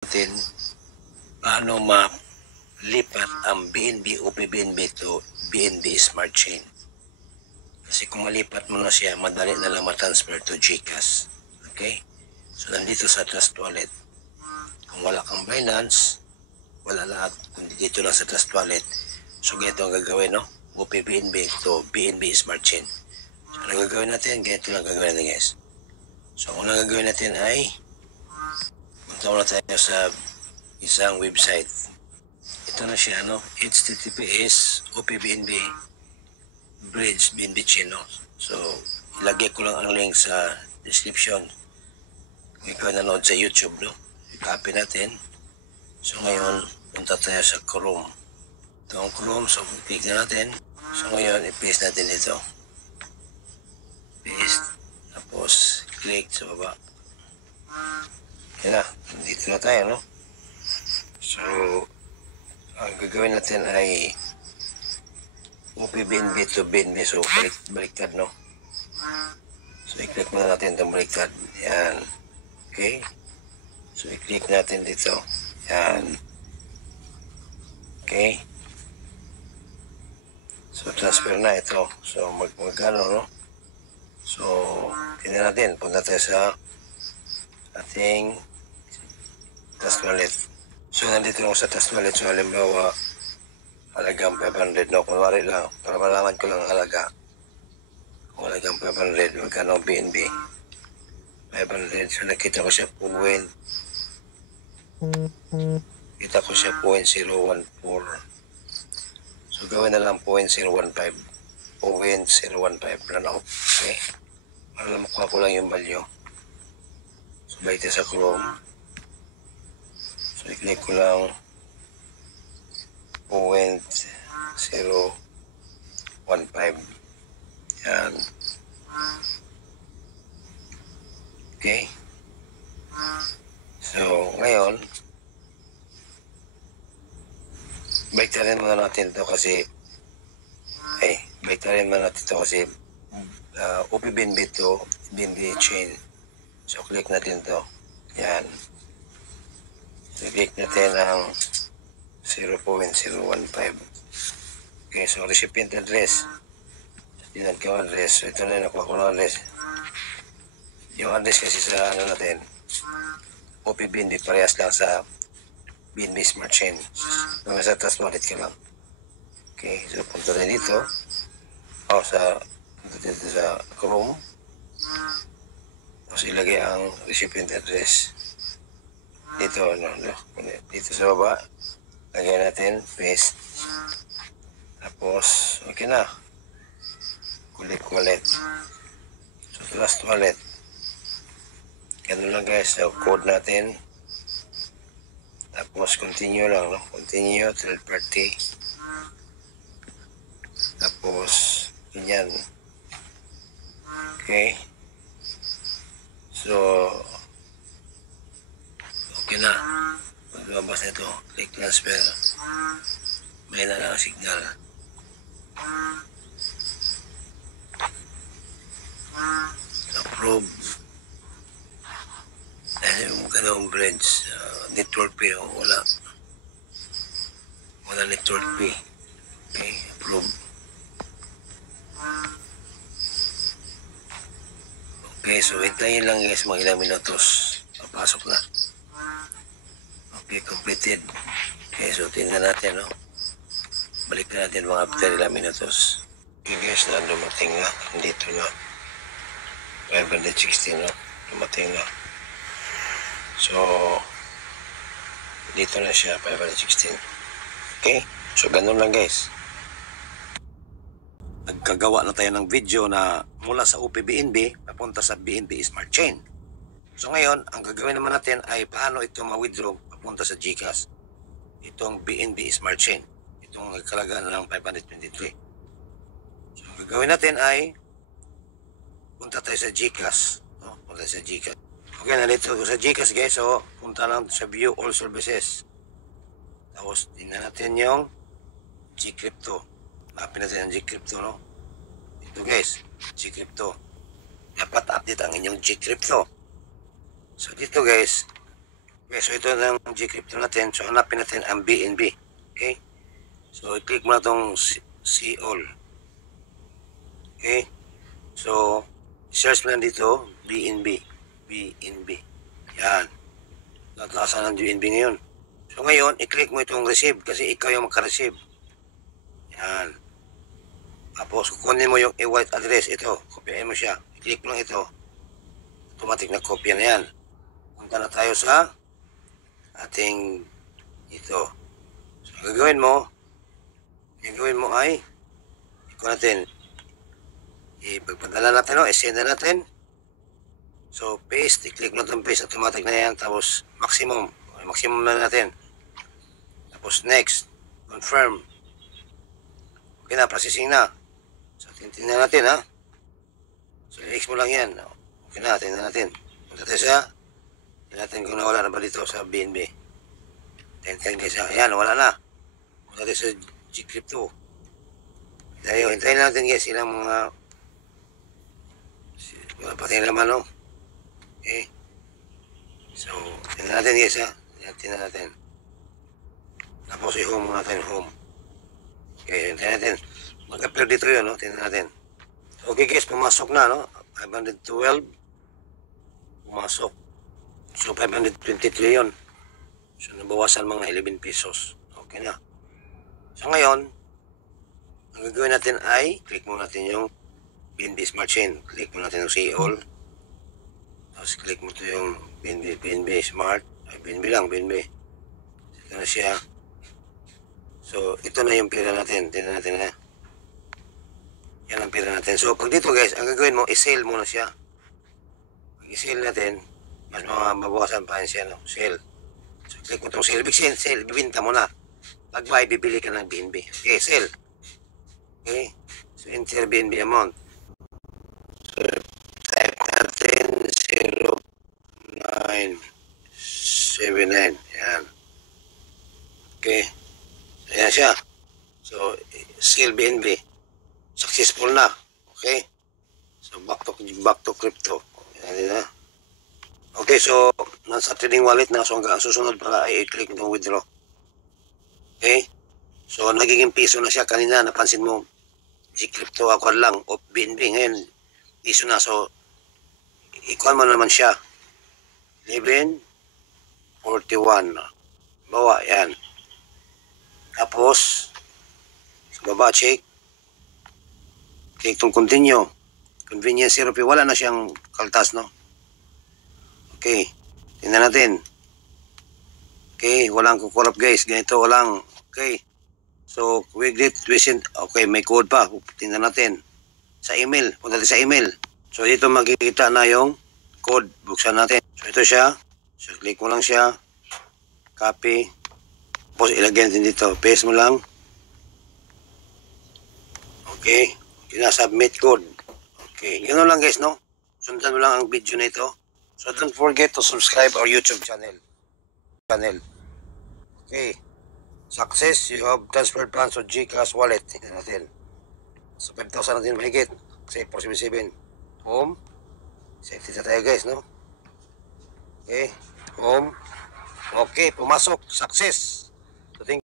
natin paano malipat ang BNB o PBNB to BNB Smart Chain. Kasi kung malipat mo na siya, madali na lang matransfer to GCash. Okay? So, nandito sa Trust Wallet. Kung wala kang Binance, wala lahat. Kundi dito lang sa Trust Wallet. So, ganito ang gagawin, no? O PBNB to BNB Smart Chain. So, ano gagawin natin? Ganito lang gagawin natin, guys. So, ang unang gagawin natin ay punta muna tayo sa isang website. Ito na siya, no? HTTPS OPBNB Bridge BNB Chain, no? So, ilagay ko lang ang link sa description. Kung ikaw nanood sa YouTube, no? I-copy natin. So, ngayon, punta tayo sa Chrome. Ito ang Chrome, so click na natin. So, ngayon, i-paste natin ito. Paste. Tapos, click sa baba. Yan na, dito na tayo, no? So, ang gagawin natin ay OPBNB to BNB. So, baliktad, no? So, i-click muna natin itong baliktad. Yan. Okay? So, i-click natin dito. Yan. Okay? So, transfer na ito. So, magkano, no? So, tingnan natin. Punta tayo sa ating Trust Wallet. So, nandito lang sa Trust Wallet. So, halimbawa, halagang 500, no? Kunwari lang, para malaman ko lang halaga. Kung halagang 500, magkano BNB? 500. So, nakita ko siya kita ko siya 0.014. So, gawin na lang 0.015. 0.015 run out. Okay? Para makuha ko lang yung value. So, balik sa Chrome. So, i-click ko lang 0.015. Yan. Okay. So, ngayon, baliktarin muna natin ito kasi OPBNB to BNB chain. So, click natin ito. Yan. I-click natin ang 0.015. Okay, so recipient address. Tinan ko address. So, ito na yung nakuha ko ng address. Yung address kasi sa natin, OPBNB parehas lang sa BNB Smart Chain. So, nasa Trust Wallet ka lang. Okay, so punta na dito. Dito sa Chrome. Tapos ilagay ang recipient address. Dito, dito sa baba, lagay natin, paste. Tapos, okay na. Click wallet. So, Trust Wallet. Ganun lang guys, so, code natin. Tapos, continue lang, no? Continue, third party. Tapos, ganyan. Okay. So, okay na. Paglabas na ito, click transfer. May na lang signal. Approve. Yung ganong bridge, network fee, wala network fee. Okay, approve. Okay, so hintayin lang guys mga ilang minutos. Papasok na. Okay, completed. Okay, so tingnan natin, no? Balik na natin mga after ilang minutos. Okay guys, na dumating na. Dito na. 516, no? Dumating na. So, dito na siya, 516. Okay? So, ganun lang guys. Nagkagawa na tayo ng video na mula sa OPBNB papunta sa BNB Smart Chain. So ngayon, ang gagawin naman natin ay paano ito ma-withdraw papunta sa GCash. Itong BNB Smart Chain. Itong nagkalaga ng 523. So ang gagawin natin ay punta tayo sa GCash. No? Punta sa GCash. Okay, nalito sa GCash guys. So punta lang sa View All Services. Tapos tingnan natin yung Gcrypto. Hanapin natin ang Gcrypto, no? Ito guys, Gcrypto. Dapat update ang inyong Gcrypto. So dito guys, Okay, so ito na ang Gcrypto natin. So hanapin natin ang BNB. Okay? So i-click mo na itong see all. Okay? So search mo na dito BNB. BNB. Yan. Nataasan ng BNB ngayon. So ngayon, i-click mo itong receive kasi ikaw yung magka-receive. Yan. Tapos kukunin mo yung e-wallet address. Ito, kopyahin mo siya. I-click mo lang ito. Automatic na kopya na yan. Punta na tayo sa ating ito. So gagawin mo ay ikaw natin. Ipagpadala natin, i-send na natin. So, paste, i-click mo itong paste, automatic na yan. Tapos, maximum na natin. Tapos, next, confirm. Okay na, processing na. So, tingnan natin, ha. So, i-X mo lang yan. Okay na, tingnan natin. Punta tayo sa, tingnan natin kung nawala na ba dito sa BNB. Tingnan guys, ayan, wala na. Punta tayo sa Gcrypto. Hintayin natin guys, ilang mga, wala pa tayo naman, no? Okay. So, tingnan natin guys ha. Tingnan natin. Tapos i-home natin, home. Okay, tingnan natin. Mag-appear dito yun, no? Tingnan natin. Okay guys, pumasok na, no? 512. Pumasok. So, 523 yun. So, nabawasan mga 11 pesos. Okay na. So, ngayon, ang gagawin natin ay, click mo natin yung BNB Smart Chain. Click mo natin yung see all. Tapos click mo ito yung BNB Smart. Ay, BNB lang, BNB. Ito na siya. So, ito na yung pera natin. Tingnan natin na. Yan ang pera natin. So, pag dito guys, ang gagawin mo, i-sell mo na siya. Pag i-sell natin, mas mabawasan pa siya, no? Sell. So, click mo itong sell. Big sell. Bibinta mo na. Pag buy, bibili ka ng BNB. Okay, sell. Okay. So, enter BNB amount. So, type natin 0979. Yan. Okay. Ayan siya. So, sell BNB. Successful na. Okay. So, back to crypto. Ayan na. Okay, so, nasa trading wallet na. So, hanggang susunod pala ay i-click itong withdraw. Okay. So, nagiging piso na siya. Kanina, napansin mo, Gcrypto ako lang o BNB. Ngayon, piso na. So, ikuan mo naman siya. 11.41. Bawa, yan. Tapos, sa baba, check. Click itong continue. Convenience 0 fee. Wala na siyang kaltas, no? Okay. Tingnan natin. Okay. Walang kukurap, guys. Ganito, walang. Okay. So, wiglet, recent. Okay, may code pa. Tingnan natin. Sa email. Punta natin sa email. So, dito makikita na yung code. Buksan natin. So, ito siya. So, click mo lang siya. Copy. Tapos, ilagay natin dito. Paste mo lang. Okay. Submit code. Okay. Ganoon lang guys, no? Sundan mo lang ang video na ito. So, don't forget to subscribe our YouTube channel. Okay. Success. You have transferred funds to GCash wallet. Tingnan natin. So, 5,000 natin mahigit. Kasi 477. Home. Safety na tayo guys, no? Okay. Home. Okay. Pumasok. Success.